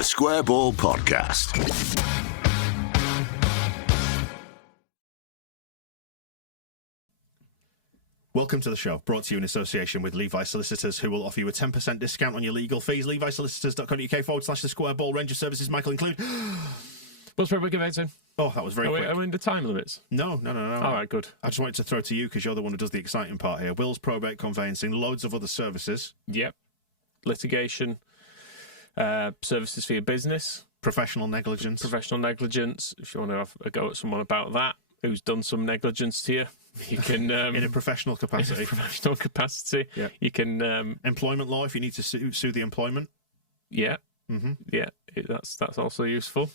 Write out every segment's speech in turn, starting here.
The Square Ball Podcast. Welcome to the show, brought to you in association with Levi Solicitors, who will offer you a 10% discount on your legal fees. LeviSolicitors.co.uk/the Square Ball. Range of services, Michael include. What's very quick, Vincent? Oh, that was very quick. Are we in the time limits? No. All right, good. I just wanted to throw to you because you're the one who does the exciting part here. Wills, probate, conveyancing, loads of other services. Yep. Litigation, services for your business. Professional negligence. If you want to have a go at someone about that, who's done some negligence to you, you can... in a professional capacity. Yeah. You can... employment law, if you need to sue the employment. Yeah. Mm-hmm. Yeah, that's also useful.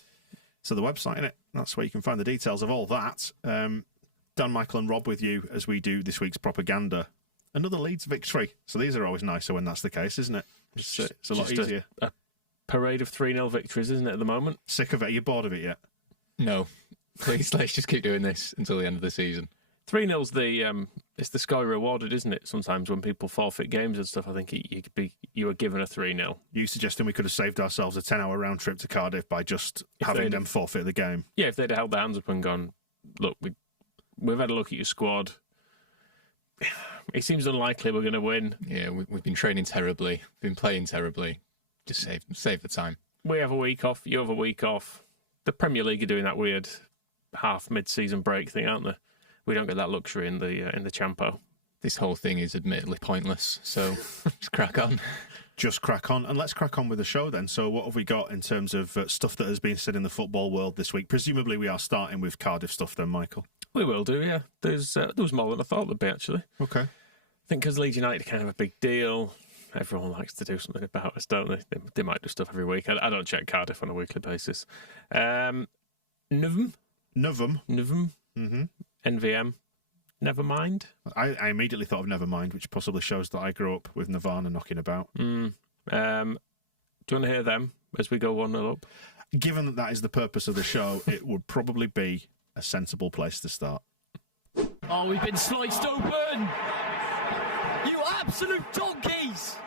So the website, innit? That's where you can find the details of all that. Dan, Michael and Rob with you as we do this week's propaganda. Another Leeds victory. So these are always nicer when that's the case, isn't it? It's a lot easier. A parade of 3-0 victories, isn't it, at the moment? Sick of it? Are you bored of it yet? No. Please, let's just keep doing this until the end of the season. 3-0's it's the sky rewarded, isn't it? Sometimes when people forfeit games and stuff, I think you were given a 3-0. You suggesting we could have saved ourselves a 10-hour round trip to Cardiff by just having them forfeit the game? Yeah, if they'd held their hands up and gone, look, we've had a look at your squad. It seems unlikely we're going to win. Yeah, we've been training terribly, been playing terribly. Just save the time. We have a week off. You have a week off. The Premier League are doing that weird half mid-season break thing, aren't they? We don't get that luxury in the Champo. This whole thing is admittedly pointless, so just crack on. Just crack on. And let's crack on with the show then. So what have we got in terms of stuff that has been said in the football world this week? Presumably we are starting with Cardiff stuff then, Michael. We will do, yeah. There was more than I thought there'd be, actually. Okay. I think because Leeds United are kind of a big deal, everyone likes to do something about us, don't they? They might do stuff every week. I don't check Cardiff on a weekly basis. Nuvum. Mm-hmm. NVM. Never mind. I immediately thought of Nevermind, which possibly shows that I grew up with Nirvana knocking about. Do you want to hear them as we go 1-0 up? Given that is the purpose of the show, it would probably be a sensible place to start. Oh, we've been sliced open! You absolute donkeys!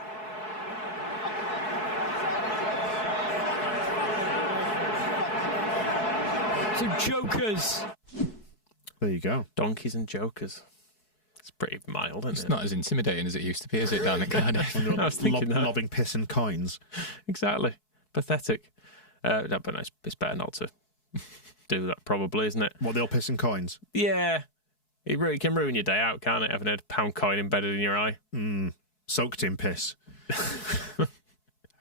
Some jokers. There you go. Donkeys and jokers. It's pretty mild, isn't it? It's not as intimidating as it used to be, is it, down at Cardiff? I was thinking that. Lobbing piss and coins. Exactly. Pathetic. But it's better not to do that, probably, isn't it? What, the old piss and coins? Yeah. It can ruin your day out, can't it? Having a pound coin embedded in your eye. Soaked in piss.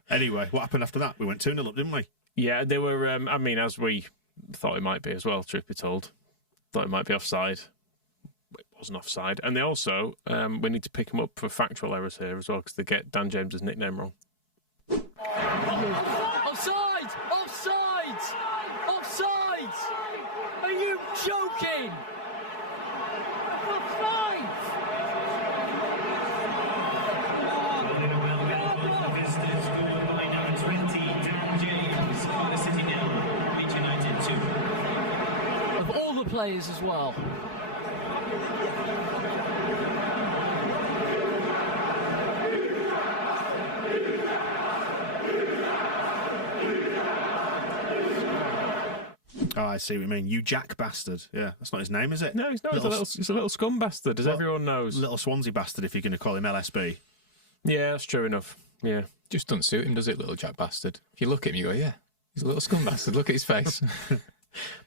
Anyway, what happened after that? We went 2-0 up, didn't we? Yeah, they were, as we thought it might be as well, truth be told. Thought it might be offside. It wasn't offside. And they also, we need to pick them up for factual errors here as well, because they get Dan James's nickname wrong. Offside! Offside! Offside! Are you joking? Offside! Of all the players as well. Oh, I see what you mean. You Jack bastard. Yeah, that's not his name, is it? No, he's not. He's a little scum bastard, as everyone knows. Little Swansea bastard, if you're going to call him LSB. Yeah, that's true enough. Yeah. Just doesn't suit him, does it, little Jack bastard? If you look at him, you go, yeah, he's a little scum bastard. Look at his face.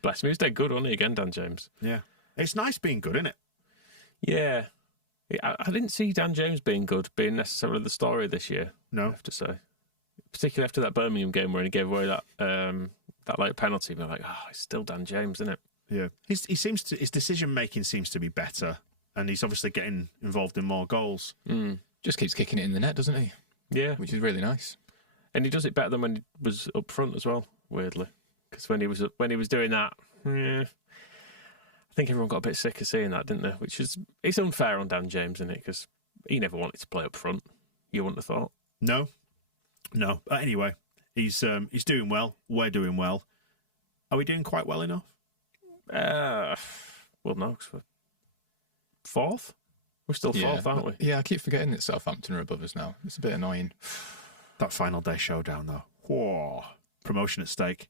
Bless him. He was dead good, wasn't he, again, Dan James? Yeah. It's nice being good, isn't it? Yeah. I didn't see Dan James being good, being necessarily the story this year. No. I have to say. Particularly after that Birmingham game where he gave away that late penalty. We're like, it's still Dan James, isn't it? Yeah. His decision-making seems to be better, and he's obviously getting involved in more goals. Just keeps kicking it in the net, doesn't he? Yeah. Which is really nice. And he does it better than when he was up front as well, weirdly. Because when he was doing that, I think everyone got a bit sick of seeing that, didn't they? It's unfair on Dan James, isn't it? Because he never wanted to play up front. You wouldn't have thought. No. But anyway, he's doing well. We're doing well. Are we doing quite well enough? Well, no, because we're fourth. We're still fourth, aren't we? Yeah, I keep forgetting that Southampton are above us now. It's a bit annoying. That final day showdown, though. Whoa. promotion at stake.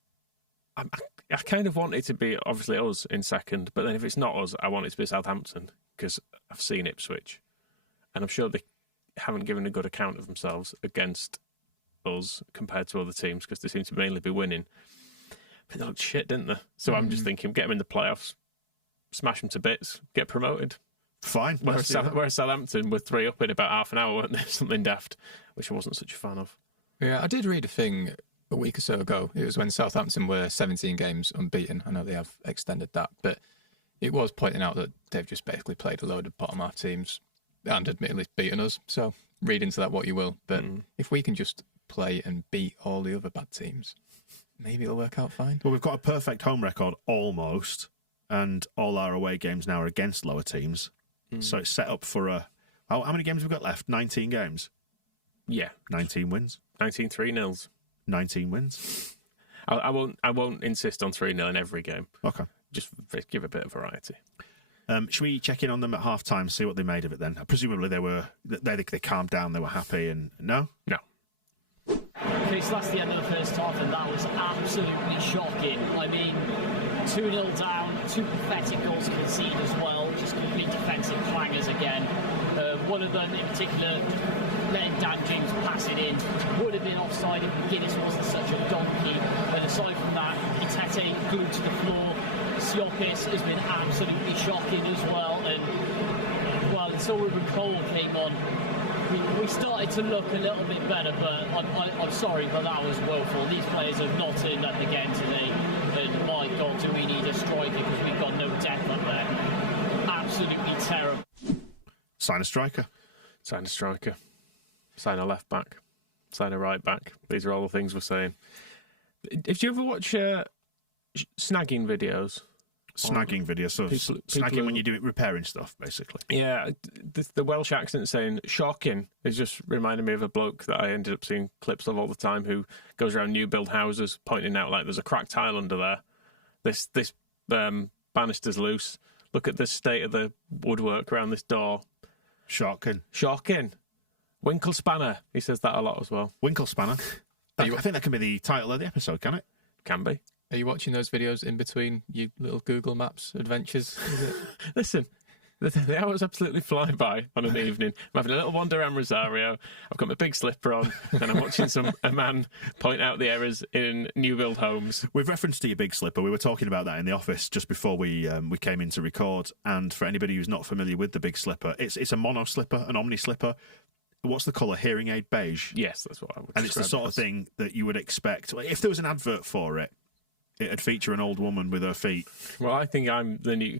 I kind of want it to be obviously us in second, but then if it's not us, I want it to be Southampton because I've seen Ipswich, and I'm sure they haven't given a good account of themselves against us compared to other teams because they seem to mainly be winning. But they looked shit, didn't they? So I'm just thinking, get them in the playoffs, smash them to bits, get promoted. Fine. Whereas Southampton were 3 up in about half an hour, weren't they? Something daft, which I wasn't such a fan of. Yeah, I did read a thing a week or so ago. It was when Southampton were 17 games unbeaten. I know they have extended that, but it was pointing out that they've just basically played a load of bottom half teams and admittedly beaten us. So read into that what you will. But if we can just play and beat all the other bad teams, maybe it'll work out fine. Well, we've got a perfect home record almost, and all our away games now are against lower teams. So it's set up for a... How many games have we got left? 19 games? Yeah. 19 wins? 19 3-0s. 19 wins? I won't insist on 3-0 in every game. Okay. Just give a bit of variety. Should we check in on them at half time, see what they made of it then? Presumably they calmed down, they were happy, and no? No. Okay, so that's the end of the first half, and that was absolutely shocking. I mean, 2-0 down, 2 pathetic goals conceded as well, just complete defensive clangers again. One of them in particular, letting Dan James pass it in, would have been offside if McGuinness wasn't such a donkey. And aside from that, Itete glued to the floor. Siopis has been absolutely shocking as well. And, well, until Ruben Cole came on, we started to look a little bit better, but I'm sorry, but that was woeful. These players have not turned up again today. And my God, do we need a striker because we've got no depth up there. Absolutely terrible. Sign a striker. Sign a striker. Sign a left back. Sign a right back. These are all the things we're saying. Did you ever watch snagging videos? Snagging videos. So snagging when you do it, repairing stuff, basically. Yeah, the Welsh accent saying shocking is just reminding me of a bloke that I ended up seeing clips of all the time who goes around new build houses pointing out like there's a cracked tile under there. This banister's loose. Look at the state of the woodwork around this door. Shocking. Shocking. Winkle spanner. He says that a lot as well. Winkle spanner. I think that can be the title of the episode, can it? Can be. Are you watching those videos in between your little Google Maps adventures? Is it? Listen, the hours absolutely fly by on an evening. I'm having a little wander around Rosario. I've got my big slipper on, and I'm watching a man point out the errors in new build homes. With reference to your big slipper, we were talking about that in the office just before we came in to record. And for anybody who's not familiar with the big slipper, it's a mono slipper, an omni slipper. What's the colour? Hearing aid beige. Yes, that's what I would. And it's the sort of thing that you would expect if there was an advert for it. It'd feature an old woman with her feet. Well, I think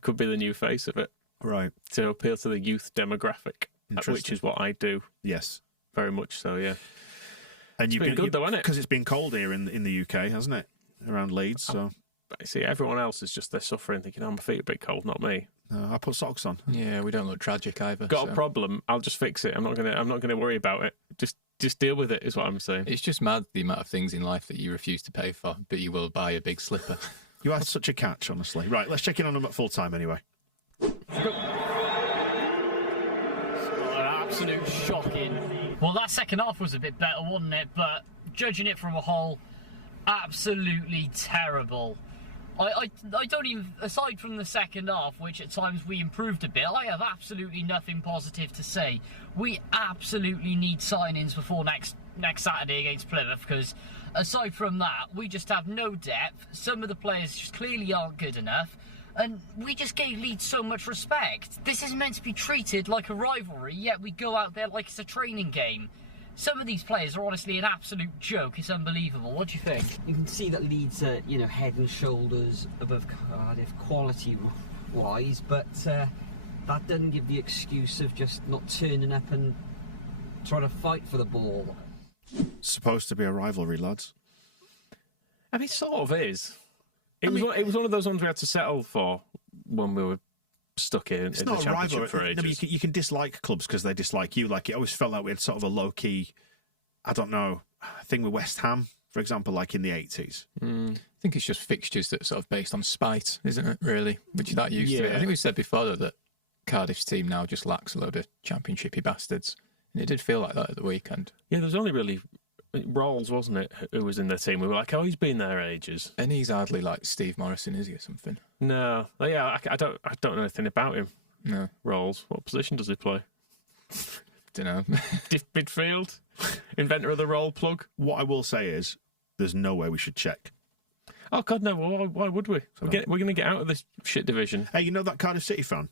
could be the new face of it. Right. To appeal to the youth demographic, which is what I do. Yes. Very much so, yeah. And it's been good though, hasn't it? Because it's been cold here in the UK, hasn't it? Around Leeds, so... I see, everyone else is just, they're suffering, thinking, oh, my feet are a bit cold, not me. I put socks on. Yeah, we don't look tragic either. Got a problem, I'll just fix it. I'm not gonna worry about it. Just deal with it, is what I'm saying. It's just mad the amount of things in life that you refuse to pay for, but you will buy a big slipper. You are such a catch, honestly. Right, let's check in on them at full time anyway. Absolute shocking. Well, that second half was a bit better, wasn't it? But judging it from a whole, absolutely terrible. I don't even, aside from the second half, which at times we improved a bit, I have absolutely nothing positive to say. We absolutely need signings before next Saturday against Plymouth, because aside from that, we just have no depth. Some of the players just clearly aren't good enough, and we just gave Leeds so much respect. This is meant to be treated like a rivalry, yet we go out there like it's a training game. Some of these players are honestly an absolute joke. It's unbelievable. What do you think? You can see that Leeds are, head and shoulders above Cardiff quality-wise, but that doesn't give the excuse of just not turning up and trying to fight for the ball. Supposed to be a rivalry, lads. I mean, it sort of is. It was one of those ones we had to settle for when we were stuck in the championship for ages. No, you can dislike clubs because they dislike you. Like, it always felt like we had sort of a low-key, I don't know, thing with West Ham, for example, like in the 80s. I think it's just fixtures that sort of based on spite, isn't it, really? Which that used to be. I think we said before that Cardiff's team now just lacks a load of championshipy bastards. And it did feel like that at the weekend. Yeah, there's only really Rolls, wasn't it, who was in their team? We were like, oh, he's been there ages. And he's hardly like Steve Morrison, is he, or something? No. Yeah, I don't know anything about him. No. Rolls. What position does he play? Don't know. Midfield? Inventor of the roll plug? What I will say is, there's no way we should check. Oh, God, no. Why would we? We're going to get out of this shit division. Hey, you know that Cardiff City fan?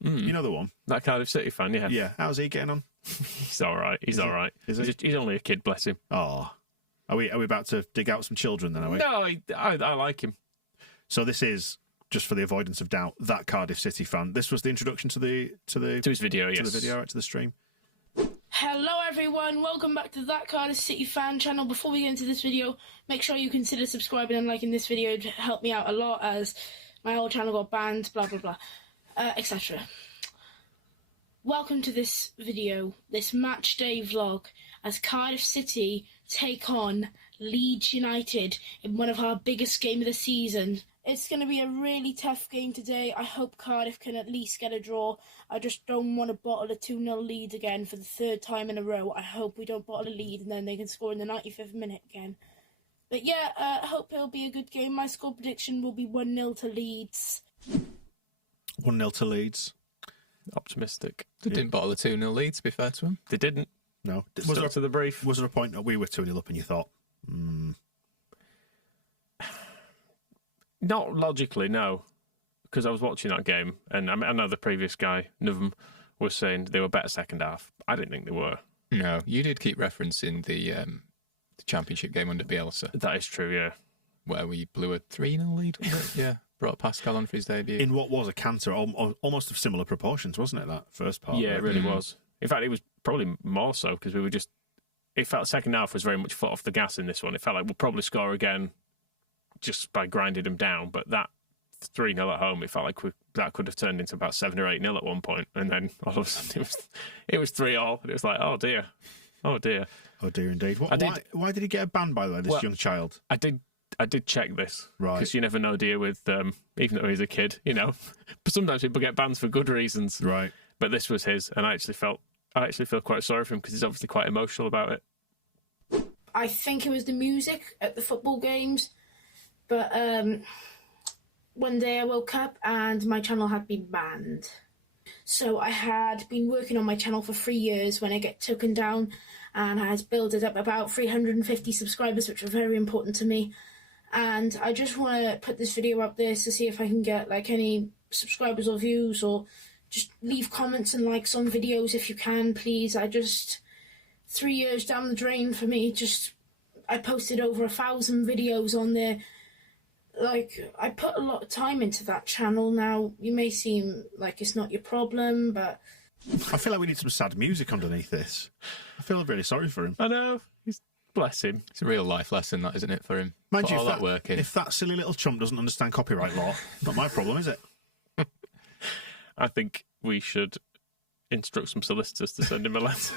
You know the one? That Cardiff City fan, yeah. Yeah. How's he getting on? He's all right. He's all right. He's only a kid, bless him. Oh. Are we about to dig out some children then, are we? No, I like him. So this is, just for the avoidance of doubt, that Cardiff City fan. This was the introduction to his video, yes. To the video, to the stream. Hello everyone, welcome back to That Cardiff City Fan channel. Before we get into this video, make sure you consider subscribing and liking this video to help me out a lot, as my old channel got banned, blah blah blah, etc. Welcome to this video, this match day vlog, as Cardiff City take on Leeds United in one of our biggest game of the season. It's going to be a really tough game today. I hope Cardiff can at least get a draw. I just don't want to bottle a 2-0 lead again for the third time in a row. I hope we don't bottle a lead and then they can score in the 95th minute again. But yeah, I hope it'll be a good game. My score prediction will be 1-0 to Leeds. 1-0 to Leeds. Optimistic. They didn't bottle a 2-0 lead, to be fair to him. They didn't. No. Was there to the brief? Was there a point that we were 2-0 up and you thought, Not logically, no. Because I was watching that game, and I know the previous guy, Nuvum, was saying they were better second half. I didn't think they were. No, you did keep referencing the championship game under Bielsa, That is true, yeah. where we blew a 3-0 lead, was it? Yeah. Brought Pascal on for his debut. in what was a canter, almost of similar proportions, wasn't it, that first part? Yeah, it really was. In fact, it was probably more so because we were just... It felt second half was very much foot off the gas in this one. It felt like we'll probably score again just by grinding them down. But that 3-0 at home, it felt like that could have turned into about 7 or 8-0 at one point. And then all of a sudden it was 3-all. And it was like, oh dear. Oh dear. Oh dear indeed. Why did he get a ban, by the way, this young child? I did check this. Right. Because you never know, dear, with... even though he's a kid, you know. But sometimes people get bans for good reasons. Right. But this was his. And I actually feel quite sorry for him because he's obviously quite emotional about it. I think it was the music at the football games, but one day I woke up and my channel had been banned. So I had been working on my channel for 3 years when I get taken down, and I had built it up about 350 subscribers, which were very important to me. And I just want to put this video up there to see if I can get like any subscribers or views, or just leave comments and likes on videos if you can, please. 3 years down the drain for me. I posted over 1,000 videos on there. Like, I put a lot of time into that channel. Now, you may seem like it's not your problem, but... I feel like we need some sad music underneath this. I feel really sorry for him. I know. Bless him. It's a real life lesson, that, isn't it, for him? Mind Put you, all that work in. if that silly little chump doesn't understand copyright law, not my problem, is it? I think we should instruct some solicitors to send him a letter.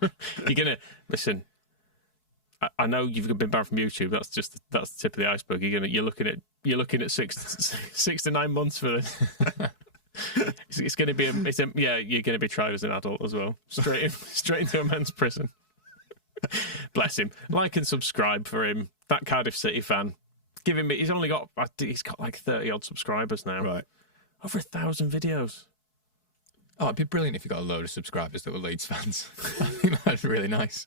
You're going to... Listen, I know you've been banned from YouTube. That's the tip of the iceberg. You're looking at 6 to 9 months for this. It's going to be you're going to be tried as an adult as well. Straight into a men's prison. Bless him. Like and subscribe for him. That Cardiff City fan. Give him. He's got like 30 odd subscribers now. Right. Over 1,000 videos. Oh, it'd be brilliant if you got a load of subscribers that were Leeds fans. I think that'd be really nice.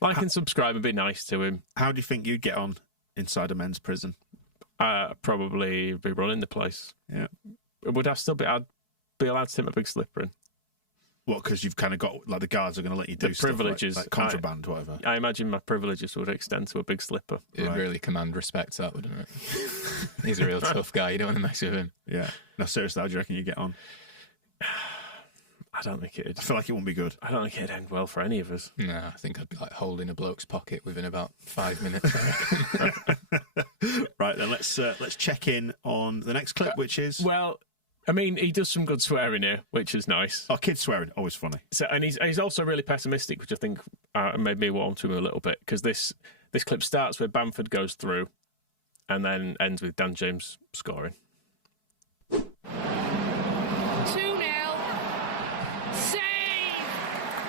Like and subscribe and be nice to him. How do you think you'd get on inside a men's prison? Probably be running the place. Yeah. Would I'd be allowed to take my big slipper in? What, because you've kind of got, like, the guards are going to let you do The stuff privileges. like contraband, whatever. I imagine my privileges would extend to a big slipper. It'd really command respect, that, wouldn't it? He's a real tough guy. You don't want to mess with him. Yeah. No, seriously, how do you reckon you get on? I don't think it'd... I feel like it won't be good. I don't think it'd end well for any of us. No, I think I'd be like holding a bloke's pocket within about 5 minutes. I reckon. Right, then let's check in on the next clip, which is... Well, I mean, he does some good swearing here, which is nice. Oh, kids swearing, always funny. So, and he's also really pessimistic, which I think made me warm to him a little bit, because this clip starts where Bamford goes through and then ends with Dan James scoring. 2-0. Save!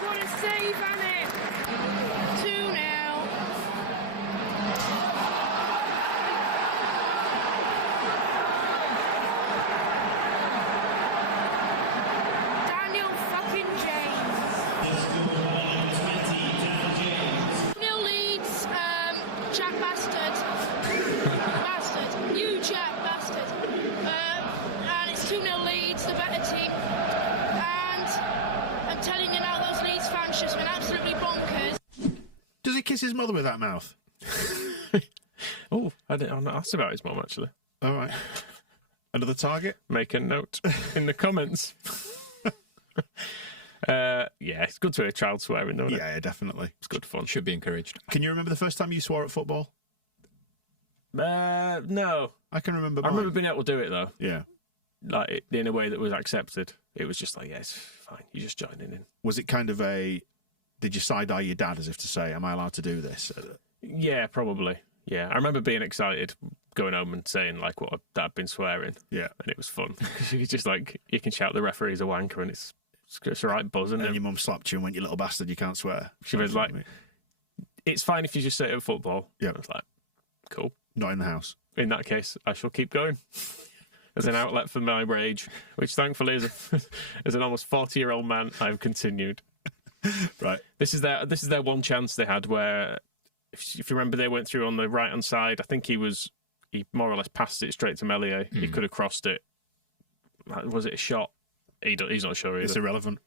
What a save, Amit! 2-0. bother with that mouth. Oh, I'm not asked about his mum, actually. All right. Another target? Make a note in the comments. Yeah, it's good to hear a child swearing, though, isn't it? Yeah, definitely. It's good fun. Should be encouraged. Can you remember the first time you swore at football? No. I can remember I mine. remember being able to do it, though. Yeah. Like, in a way that was accepted. It was just like, yeah, it's fine. You're just joining in. Was it kind of a... Did you side-eye your dad as if to say, am I allowed to do this? Yeah, probably. Yeah, I remember being excited, going home and saying, like, what I'd been swearing. Yeah. And it was fun. Because you just, like, you can shout the referee's a wanker and it's a right buzz, isn't And it? your mum slapped you and went, you little bastard, you can't swear. She was like, it's fine if you just say it at football. Yeah. I was like, cool. Not in the house. In that case, I shall keep going as an outlet for my rage, which thankfully, as an almost 40-year-old man, I've continued. Right. This is their one chance they had where, if you remember, they went through on the right-hand side. I think he more or less passed it straight to Melier. He could have crossed it. Was it a shot? He's not sure either. It's irrelevant.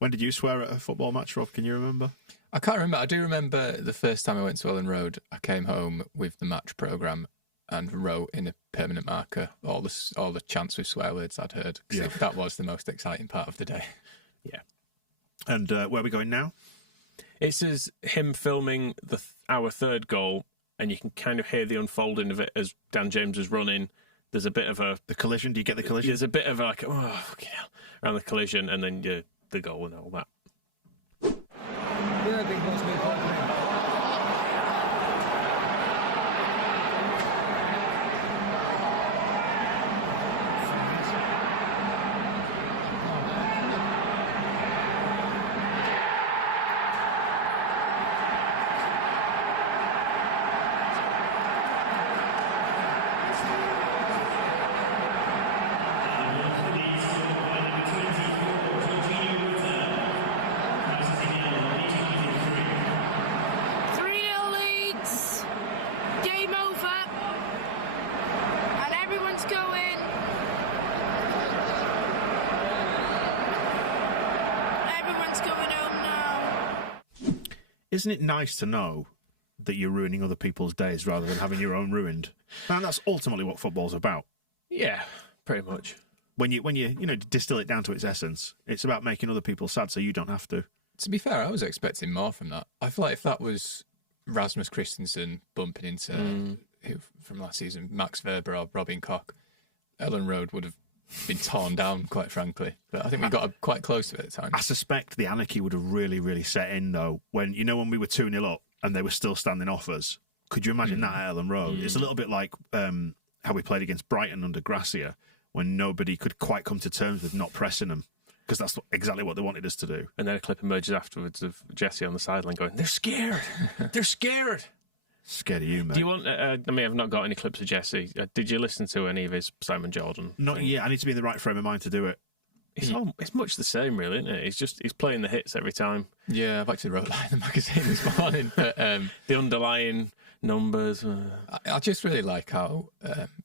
When did you swear at a football match, Rob? Can you remember? I can't remember. I do remember the first time I went to Ellen Road, I came home with the match programme and wrote in a permanent marker all the chants with swear words I'd heard. 'Cause that was the most exciting part of the day. Yeah. And where are we going now? It says him filming our third goal, and you can kind of hear the unfolding of it as Dan James is running. There's a bit of the collision. Do you get the collision? There's a bit of like, oh, fucking hell, around the collision, and then the goal and all that. Isn't it nice to know that you're ruining other people's days rather than having your own ruined? And that's ultimately what football's about. Yeah, pretty much. When you distill it down to its essence, it's about making other people sad so you don't have to. To be fair, I was expecting more from that. I feel like if that was Rasmus Christensen bumping into who from last season, Max Verber or Robin Koch, Ellen Road would have been torn down, quite frankly. But I think we got quite close to it at the time. I suspect the anarchy would have really, really set in, though, when we were 2-0 up and they were still standing off us. Could you imagine that at Ellen Road? It's a little bit like how we played against Brighton under Gracia, when nobody could quite come to terms with not pressing them, because that's exactly what they wanted us to do. And then a clip emerges afterwards of Jesse on the sideline going, they're scared. They're scared. Scared of you, mate. Do you want... I mean, I've not got any clips of Jesse. Did you listen to any of his Simon Jordan? Not yet. I need to be in the right frame of mind to do it. It's much the same, really, isn't it? He's playing the hits every time. Yeah, I've actually wrote that in the magazine this morning. But the underlying numbers. I just really like how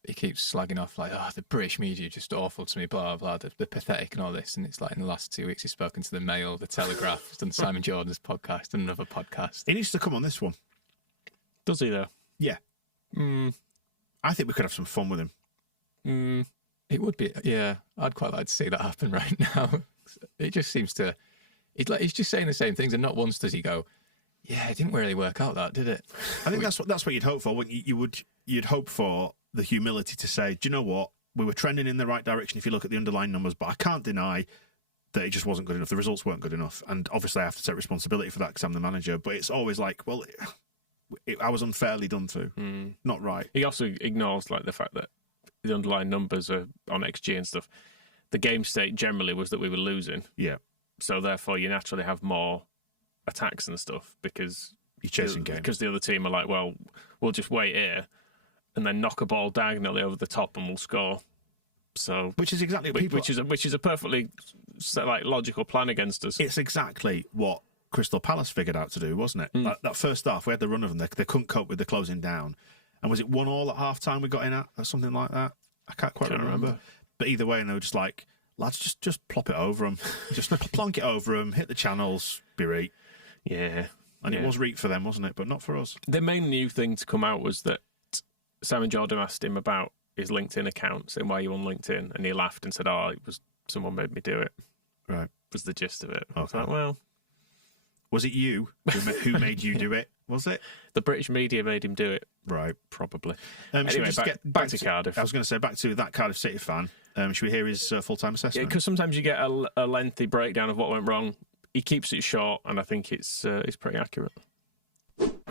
he keeps slagging off like, the British media are just awful to me, blah, blah, blah, they're pathetic and all this. And it's like in the last 2 weeks he's spoken to the Mail, the Telegraph, he's done Simon Jordan's podcast and another podcast. He needs to come on this one. Does he, though? Yeah. I think we could have some fun with him. It would be, yeah. I'd quite like to see that happen right now. It just seems to... He's just saying the same things, and not once does he go, yeah, it didn't really work out, that, did it? I think that's what you'd hope for. You'd hope for the humility to say, do you know what? We were trending in the right direction if you look at the underlying numbers, but I can't deny that it just wasn't good enough. The results weren't good enough. And obviously I have to take responsibility for that because I'm the manager. But it's always like, well, I was unfairly done to. Not right. He also ignores like the fact that the underlying numbers are on XG and stuff. The game state generally was that we were losing. Yeah. So therefore you naturally have more attacks and stuff because you're chasing games. Because the other team are like, well, we'll just wait here and then knock a ball diagonally over the top and we'll score. So which is exactly what which is a perfectly like logical plan against us. It's exactly what Crystal Palace figured out to do, wasn't it? That first half, we had the run of them. They couldn't cope with the closing down. And was it 1-1 at half time we got in at, or something like that? I can't quite remember. But either way, and they were just like, lads, just plop it over them. Just plonk it over them, hit the channels, be right. Yeah. And it was right for them, wasn't it? But not for us. The main new thing to come out was that Simon Jordan asked him about his LinkedIn account, saying, why are you on LinkedIn? And he laughed and said, it was someone made me do it. Right. Was the gist of it. Okay. I was like, well... Was it you who made you do it? Was it? The British media made him do it. Right. Probably. Anyway, back to Cardiff. I was going to say, back to that Cardiff City fan. Should we hear his full-time assessment? Yeah, because sometimes you get a lengthy breakdown of what went wrong. He keeps it short, and I think it's pretty accurate.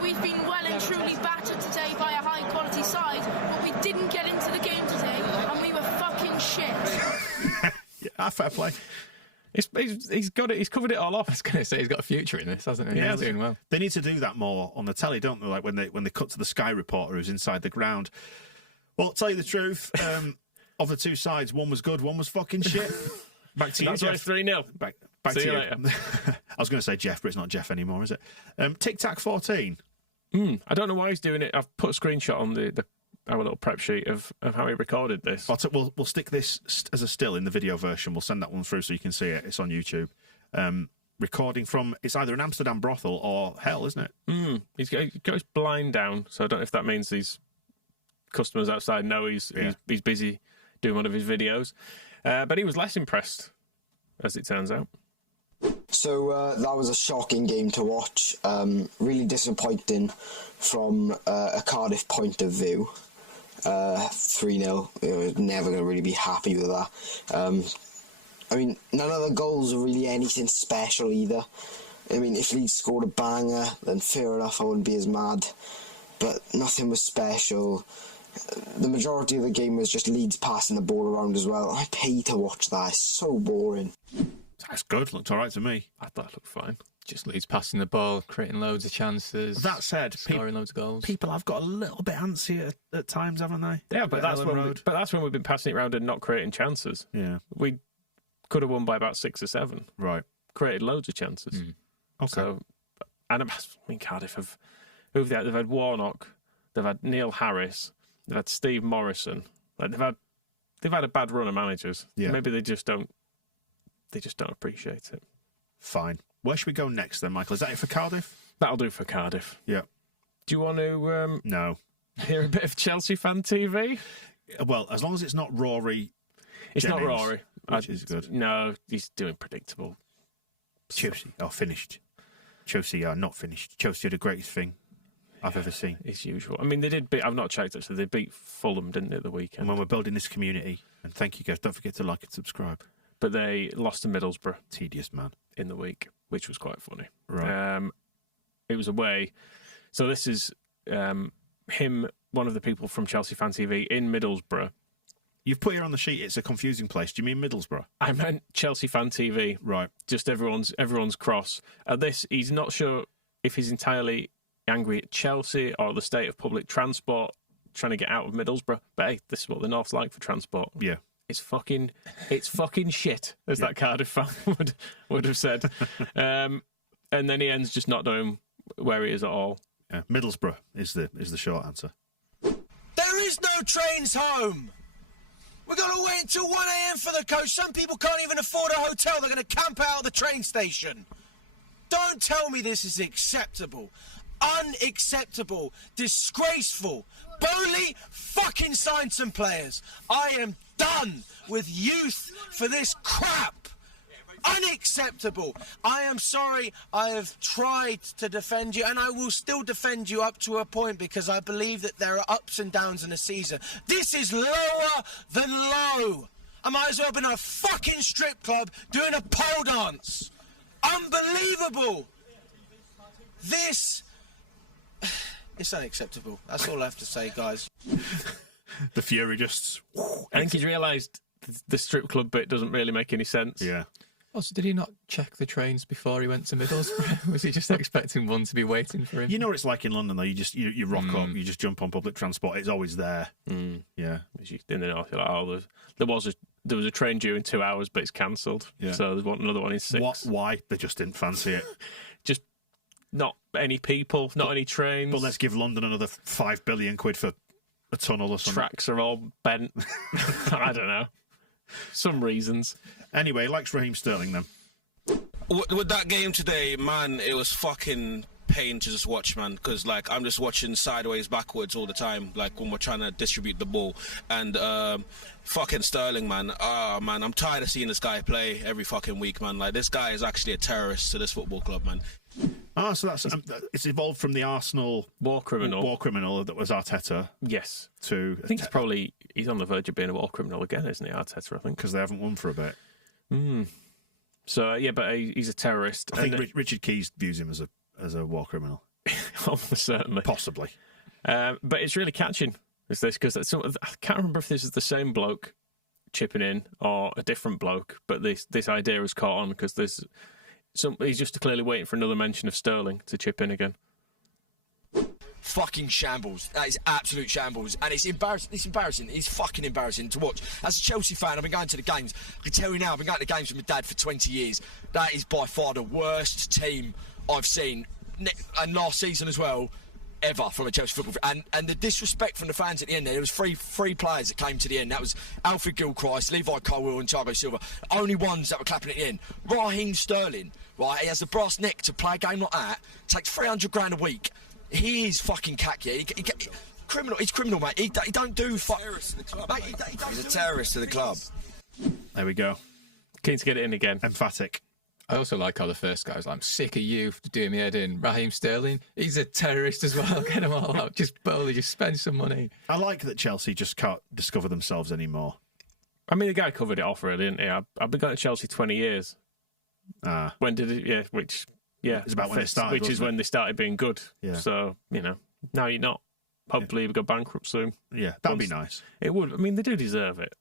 We've been well and truly battered today by a high-quality side, but we didn't get into the game today, and we were fucking shit. Yeah, fair play. He's got it. He's covered it all off. I was going to say he's got a future in this, hasn't he? Yeah, He's doing well. They need to do that more on the telly, don't they? Like when they cut to the Sky reporter who's inside the ground. Well, tell you the truth, of the two sides, one was good, one was fucking shit. Back to you, That's Jeff. why it's 3-0. Back See to you you. later. I was going to say Jeff, but it's not Jeff anymore, is it? Tic Tac 14. I don't know why he's doing it. I've put a screenshot on our little prep sheet of how he recorded this. We'll stick this as a still in the video version. We'll send that one through so you can see it. It's on YouTube. Recording from, it's either an Amsterdam brothel or hell, isn't it? He's got his blind down, so I don't know if that means these customers outside know he's busy doing one of his videos. But he was less impressed, as it turns out. So that was a shocking game to watch. Really disappointing from a Cardiff point of view. 3-0. Never going to really be happy with that. I mean, none of the goals are really anything special either. I mean, if Leeds scored a banger, then fair enough, I wouldn't be as mad. But nothing was special. The majority of the game was just Leeds passing the ball around as well. I pay to watch that. It's so boring. That's good. Looked all right to me. I thought it looked fine. Just Leeds passing the ball, creating loads of chances. That said, scoring loads of goals. People have got a little bit antsy at times, haven't they? Yeah, but that's when we've been passing it around and not creating chances. Yeah. We could have won by about 6 or 7. Right. Created loads of chances. Okay. So, and I mean, Cardiff have moved out. They've had Warnock, they've had Neil Harris, they've had Steve Morrison. Like they've had a bad run of managers. Yeah. Maybe they just don't appreciate it. Fine. Where should we go next then, Michael? Is that it for Cardiff? That'll do for Cardiff. Yeah. Do you want to No. hear a bit of Chelsea fan TV? Well, as long as it's not Rory. It's Jennings, not Rory. Which is good. No, he's doing predictable. Chelsea are finished. Chelsea are not finished. Chelsea are the greatest thing I've ever seen. As usual. I mean, they did beat... I've not checked it, so they beat Fulham, didn't they, at the weekend? And when we're building this community, and thank you guys, don't forget to like and subscribe. But they lost to Middlesbrough. Tedious, man. In the week, which was quite funny. Right. It was away. So this is him, one of the people from Chelsea Fan TV in Middlesbrough. You've put here on the sheet, it's a confusing place. Do you mean Middlesbrough? I meant Chelsea Fan TV. Right. Just everyone's cross. At this, he's not sure if he's entirely angry at Chelsea or the state of public transport trying to get out of Middlesbrough. But hey, this is what the North's like for transport. Yeah. It's fucking shit, as that Cardiff fan would have said. And then he ends just not knowing where he is at all. Yeah. Middlesbrough is the short answer. There is no trains home. We've got to wait until 1 a.m. for the coach. Some people can't even afford a hotel. They're going to camp out at the train station. Don't tell me this is acceptable. Unacceptable. Disgraceful. Bowley fucking signed some players. I am done with youth for this crap. Unacceptable. I am sorry. I have tried to defend you, and I will still defend you up to a point because I believe that there are ups and downs in a season. This is lower than low. I might as well have been at a fucking strip club doing a pole dance. Unbelievable. This... It's unacceptable. That's all I have to say, guys. The fury just... I think he's realised the strip club bit doesn't really make any sense. Yeah. Also, did he not check the trains before he went to Middlesbrough? Was he just expecting one to be waiting for him? You know what it's like in London, though. You rock up, you just jump on public transport. It's always there. Yeah. In the North, you're like, oh, there was a train due in 2 hours, but it's cancelled. Yeah. So there's another one in 6. Why? They just didn't fancy it. not any people, not any trains. But let's give London another £5 billion for a tunnel or something. Tracks are all bent. I don't know. Some reasons. Anyway, likes Raheem Sterling then. With that game today, man, it was fucking pain to just watch, man, because like I'm just watching sideways, backwards all the time, like when we're trying to distribute the ball. And fucking Sterling, man, man, I'm tired of seeing this guy play every fucking week, man. Like, this guy is actually a terrorist to this football club, man. So that's it's evolved from the Arsenal war criminal that was Arteta. Yes. To I think he's on the verge of being a war criminal again, isn't he, Arteta? I think because they haven't won for a bit. So yeah, but he's a terrorist. I think Richard Keys views him as a war criminal. Almost certainly, possibly. But it's really catching. Is this because I can't remember if this is the same bloke chipping in or a different bloke, but this idea has caught on because he's just clearly waiting for another mention of Sterling to chip in again. Fucking shambles. That is absolute shambles. And it's embarrassing. It's embarrassing. It's fucking embarrassing to watch. As a Chelsea fan, I've been going to the games. I can tell you now, I've been going to games with my dad for 20 years. That is by far the worst team I've seen, and last season as well, ever from a Chelsea football. And the disrespect from the fans at the end there was three players that came to the end. That was Alfred Gilchrist, Levi Colwill and Thiago Silva. Only ones that were clapping at the end. Raheem Sterling, right, he has the brass neck to play a game like that, takes 300 grand a week. He is fucking cacky. Criminal. He's criminal, mate. He don't do... He's a terrorist to the club. There we go. Keen to get it in again. Emphatic. I also like how the first guy was like, I'm sick of you for doing me head in. Raheem Sterling, he's a terrorist as well. Get him all out. Just spend some money. I like that Chelsea just can't discover themselves anymore. I mean, the guy covered it off, really, didn't he? I've been going to Chelsea 20 years. When did it? Yeah, which... Yeah, it's about when they started, which is when they started being good. Yeah. So, now you're not. Hopefully we go bankrupt soon. Yeah, that'd be nice. It would. I mean, they do deserve it.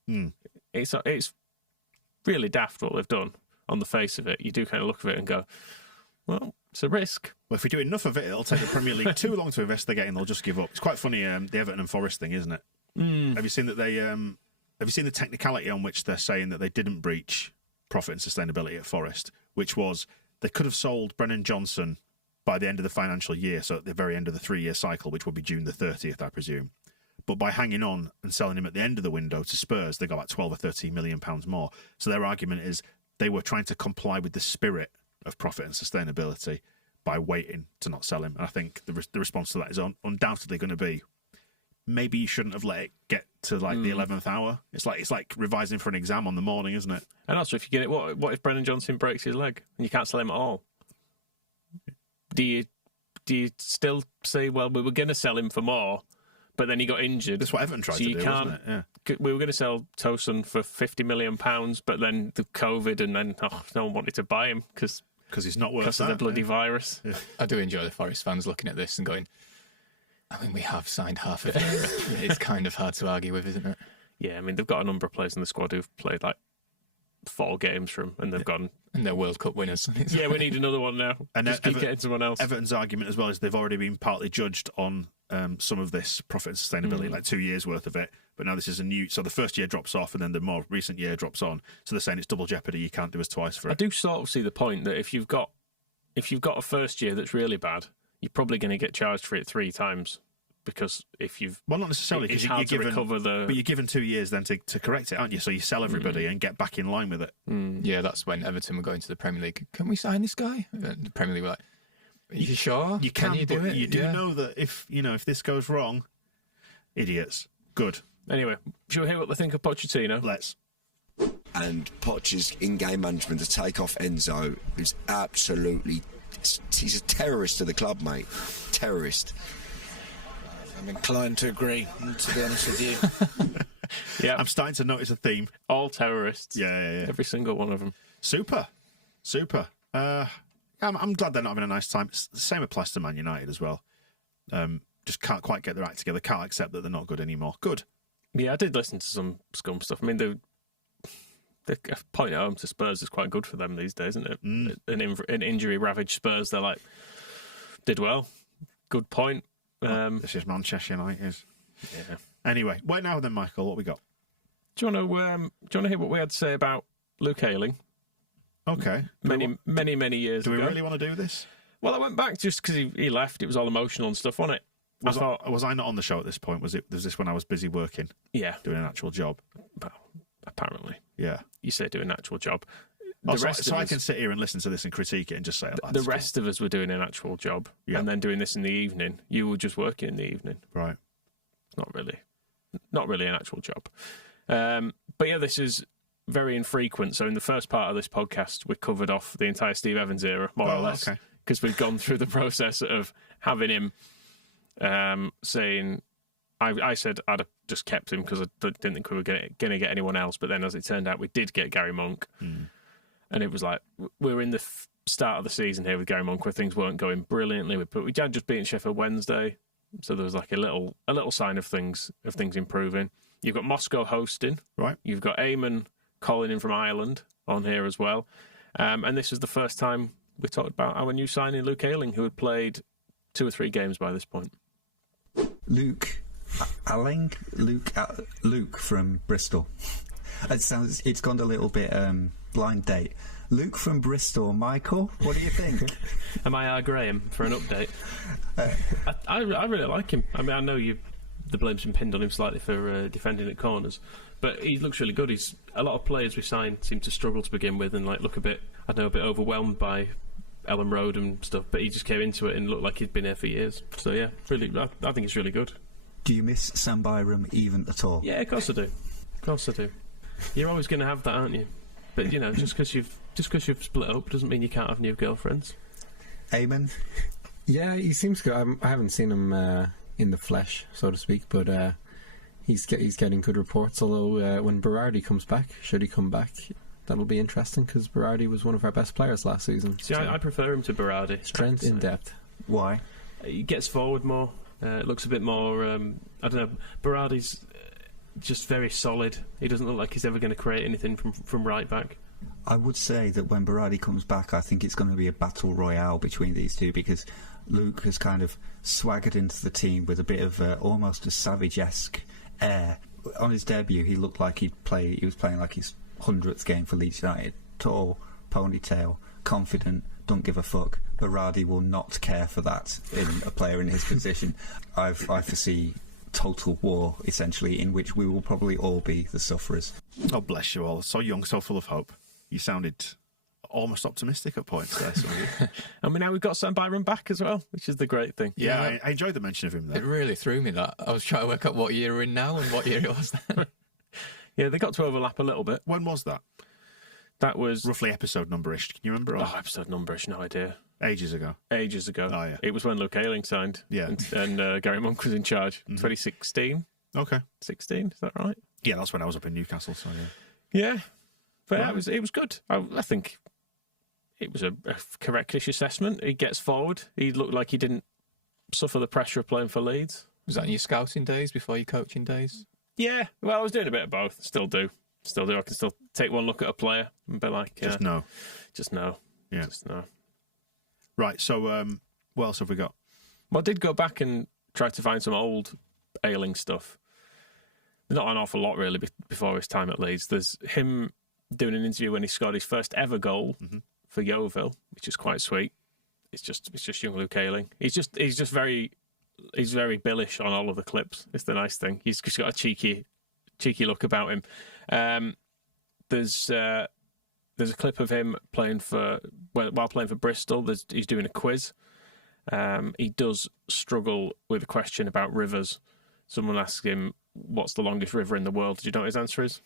It's really daft what they've done on the face of it. You do kind of look at it and go, well, it's a risk. Well, if we do enough of it, it'll take the Premier League too long to investigate and they'll just give up. It's quite funny, the Everton and Forest thing, isn't it? Have you seen that have you seen the technicality on which they're saying that they didn't breach profit and sustainability at Forest, which was... They could have sold Brennan Johnson by the end of the financial year, so at the very end of the 3-year cycle, which would be June the 30th, I presume. But by hanging on and selling him at the end of the window to Spurs, they got like 12 or 13 million pounds more. So their argument is they were trying to comply with the spirit of profit and sustainability by waiting to not sell him. And I think the response to that is undoubtedly going to be, maybe you shouldn't have let it get to like the 11th hour. It's like revising for an exam on the morning, isn't it? And also, if you get it, what if Brennan Johnson breaks his leg and you can't sell him at all? Do you still say, well, we were going to sell him for more, but then he got injured? That's what Everton tried to do, wasn't it? Yeah. We were going to sell Tosun for £50 million, but then the COVID, and then no one wanted to buy him because he's not worth because of the bloody virus. Yeah. I do enjoy the Forest fans looking at this and going, I mean, we have signed half of it. It's kind of hard to argue with, isn't it? Yeah, I mean, they've got a number of players in the squad who've played like 4 games for them, and they've gone... And they're World Cup winners. Yeah, we need another one now. And just keep getting someone else. Everton's argument as well is they've already been partly judged on some of this profit and sustainability, like 2 years worth of it. But now this is a new... So the first year drops off, and then the more recent year drops on. So they're saying it's double jeopardy. You can't do us twice for it. I do sort of see the point that if you've got a first year that's really bad, you're probably going to get charged for it 3 times. Because if you've... Well, not necessarily, because you're given... But you're given 2 years then to correct it, aren't you? So you sell everybody and get back in line with it. Yeah, that's when Everton were going to the Premier League. Can we sign this guy? And the Premier League were like, are you sure? You can you do it? You do Yeah. know that if this goes wrong, idiots. Good. Anyway, shall we hear what they think of Pochettino? Let's. And Poch's in-game management to take off Enzo is absolutely... He's a terrorist to the club, mate. Terrorist. I'm inclined to agree, to be honest with you. Yeah, I'm starting to notice a theme. All terrorists. Yeah. Every single one of them. Super. I'm glad they're not having a nice time. It's the same applies to Man United as well. Just can't quite get their act together. Can't accept that they're not good anymore. Good. Yeah, I did listen to some scum stuff. I mean, the point at home to Spurs is quite good for them these days, isn't it? An injury-ravaged Spurs, they're like, did well. Good point. This is Manchester United. Yeah. Anyway, wait now then, Michael. What we got? Do you want to hear what we had to say about Luke Ayling? Okay. Many years Do we ago. really want to do this? Well, I went back just because he left. It was all emotional and stuff on it. Was I not on the show at this point? Was this when I was busy working? Yeah. Doing an actual job? Well, apparently. Yeah. You say doing an actual job. So I can sit here and listen to this and critique it and just say... The rest of us were doing an actual job and then doing this in the evening. You were just working in the evening. Right. Not really an actual job. But yeah, this is very infrequent. So in the first part of this podcast, we covered off the entire Steve Evans era, more or less, because we've gone through the process of having him saying... I said I'd have just kept him because I didn't think we were going to get anyone else. But then, as it turned out, we did get Gary Monk. And it was like, we were in the start of the season here with Gary Monk where things weren't going brilliantly. But we had just beaten Sheffield Wednesday. So there was like a little sign of things improving. You've got Moscow hosting. Right. You've got Eamon calling in from Ireland on here as well. And this was the first time we talked about our new signing, Luke Ayling, who had played 2 or 3 games by this point. Luke Ayling? Luke from Bristol. It's gone a little bit blind date. Luke from Bristol, Michael, what do you think? Am I Graham for an update? I really like him. I mean, I know the blame's been pinned on him slightly for defending at corners, but he looks really good. A lot of players we signed seem to struggle to begin with and look a bit overwhelmed by Ellen Road and stuff, but he just came into it and looked like he'd been here for years. So yeah, really, I think it's really good. Do you miss Sam Byram even at all? Yeah, of course I do. Of course I do. You're always going to have that, aren't you? But just because you've split up doesn't mean you can't have new girlfriends. Eamon? Yeah, he seems good. I haven't seen him in the flesh, so to speak, but he's getting good reports. Although when Berardi comes back, should he come back, that'll be interesting because Berardi was one of our best players last season. See, I prefer him to Berardi. Strength in depth. Why? He gets forward more. Looks a bit more. I don't know. Berardi's just very solid. He doesn't look like he's ever going to create anything from right back. I would say that when Berardi comes back, I think it's going to be a battle royale between these two because Luke has kind of swaggered into the team with a bit of almost a Savage-esque air. On his debut, he looked like he was playing like his 100th game for Leeds United. Tall, ponytail, confident, don't give a fuck. Berardi will not care for that in a player in his position. I foresee total war, essentially, in which we will probably all be the sufferers. Oh, bless you all. So young, so full of hope. You sounded almost optimistic at points there. I mean, now we've got Sam Byram back as well, which is the great thing. Yeah, I enjoyed the mention of him there. It really threw me, that. I was trying to work out what year we're in now and what year it was then. Yeah, they got to overlap a little bit. When was that? That was... roughly episode number-ish. Can you remember? Oh, episode number-ish, no idea. Ages ago. Oh, yeah. It was when Luke Ayling signed. Yeah. And Gary Monk was in charge. 2016. Okay. 16, is that right? Yeah, that's when I was up in Newcastle, so yeah. Yeah. But right. It was good. I think it was a correctish assessment. He gets forward. He looked like he didn't suffer the pressure of playing for Leeds. Was that in your scouting days before your coaching days? Yeah. Well, I was doing a bit of both. Still do. I can still take one look at a player and be like... Just no. Yeah. Just no. Right, so what else have we got? Well, I did go back and try to find some old Ayling stuff. Not an awful lot, really, before his time at Leeds. There's him doing an interview when he scored his first ever goal for Yeovil, which is quite sweet. It's just young Luke Ayling. He's very Billish on all of the clips. It's the nice thing. He's just got a cheeky look about him. There's a clip of him while playing for Bristol. He's doing a quiz. He does struggle with a question about rivers. Someone asks him, "What's the longest river in the world?" Do you know what his answer is?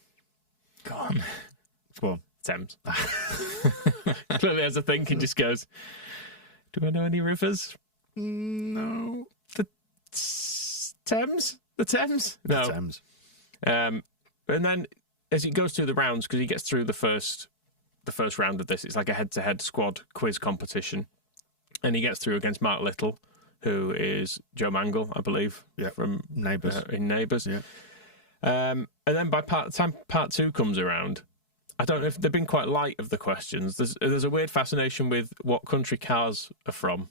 Go on. Thames. Clearly has a think and just goes, "Do I know any rivers?" No. The Thames? The Thames? No. The Thames. And then as he goes through the rounds, because he gets through the first round of this, it's like a head-to-head squad quiz competition, and he gets through against Mark Little, who is Joe Mangle, I believe, from Neighbours. In Neighbours. Yeah. And then by time part 2 comes around, I don't know if they've been quite light of the questions. There's a weird fascination with what country cars are from.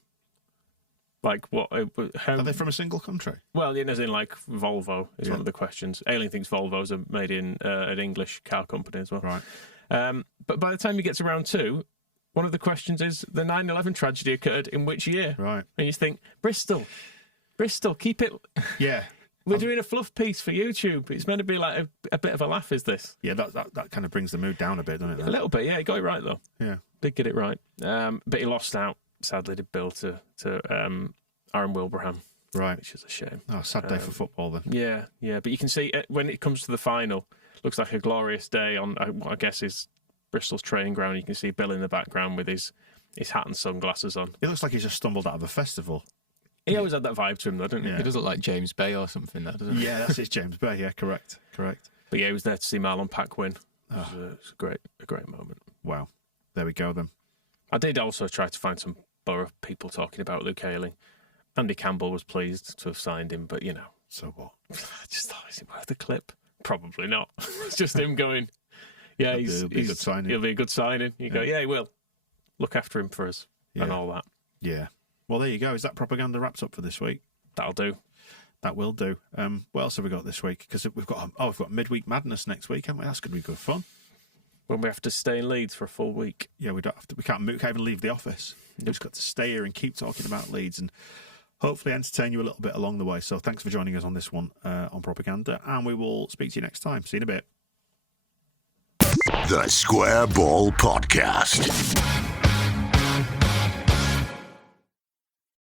Like what? Are they from a single country? Well, as in like Volvo is one of the questions. Ayling thinks Volvos are made in an English car company as well. Right. But by the time he gets to round 2, one of the questions is the 9/11 tragedy occurred in which year? Right. And you think, Bristol, keep it. Yeah. We're doing a fluff piece for YouTube. It's meant to be like a bit of a laugh, is this? Yeah, that kind of brings the mood down a bit, doesn't it? A little bit, yeah. He got it right, though. Yeah. Did get it right. But he lost out, sadly, did Bill to Aaron Wilbraham. Right. Which is a shame. Oh, sad day for football, then. Yeah. But you can see when it comes to the final, looks like a glorious day on what I guess is Bristol's training ground. You can see Bill in the background with his hat and sunglasses on. It looks like he's just stumbled out of a festival. He always had that vibe to him, though, didn't he? Yeah. He does look like James Bay or something, that doesn't he? Yeah, that's it, James Bay. Yeah, correct. But yeah, he was there to see Marlon Pack win. It was a great moment. Wow. There we go, then. I did also try to find some Borough people talking about Luke Ayling. Andy Campbell was pleased to have signed him, but, So what? I just thought, is it worth the clip? Probably not. It's just him going, yeah, he'll be a good signing. He'll be a good signing. You go, yeah, he will. Look after him for us and all that. Yeah. Well, there you go. Is that propaganda wrapped up for this week? That'll do. That will do. What else have we got this week? Because we've got midweek madness next week, haven't we? That's going to be good fun. When we have to stay in Leeds for a full week. Yeah, we can't even leave the office. We've just got to stay here and keep talking about Leeds and hopefully entertain you a little bit along the way. So thanks for joining us on this one on Propaganda, and we will speak to you next time. See you in a bit. The Square Ball Podcast.